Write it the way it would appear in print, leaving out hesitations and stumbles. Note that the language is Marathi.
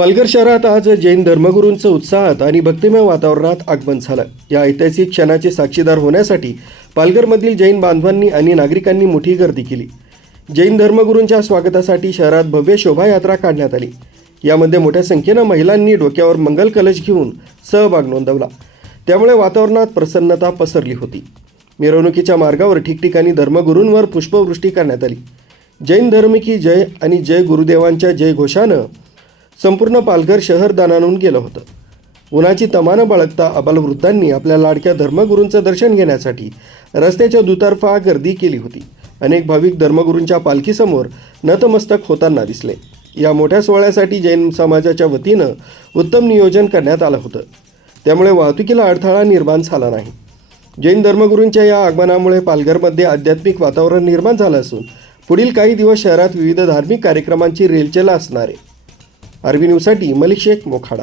पालघर शहरात आज जैन धर्मगुरूंचं उत्साहात आणि भक्तिमय वातावरणात आगमन झालं। या ऐतिहासिक क्षणाचे साक्षीदार होण्यासाठी पालघरमधील जैन बांधवांनी आणि नागरिकांनी मोठी गर्दी केली। जैन धर्मगुरूंच्या स्वागतासाठी शहरात भव्य शोभायात्रा काढण्यात आली। यामध्ये मोठ्या संख्येने महिलांनी डोक्यावर मंगल कलश घेऊन सहभाग नोंदवला। त्यामुळे वातावरणात प्रसन्नता पसरली होती। मिरवणुकीच्या मार्गावर ठिकठिकाणी धर्मगुरूंवर पुष्पवृष्टी करण्यात आली। जैन धर्म की जय आणि जय गुरुदेवांच्या जय घोषानं संपूर्ण पालघर शहर दाणानून गेलं होतं। उन्हाची तमानं बाळगता आबालवृद्धांनी आपल्या लाडक्या धर्मगुरूंचं दर्शन घेण्यासाठी रस्त्याच्या दुतर्फा गर्दी केली होती। अनेक भाविक धर्मगुरूंच्या पालखीसमोर नतमस्तक होताना दिसले। या मोठ्या सोहळ्यासाठी जैन समाजाच्या वतीनं उत्तम नियोजन करण्यात आलं होतं। त्यामुळे वाहतुकीला अडथळा निर्माण झाला नाही। जैन धर्मगुरूंच्या या आगमनामुळे पालघरमध्ये आध्यात्मिक वातावरण निर्माण झालं असून पुढील काही दिवस शहरात विविध धार्मिक कार्यक्रमांची रेलचेल असणार आहे। आरबी न्यूजसाठी मलिक शेख मोखाडा।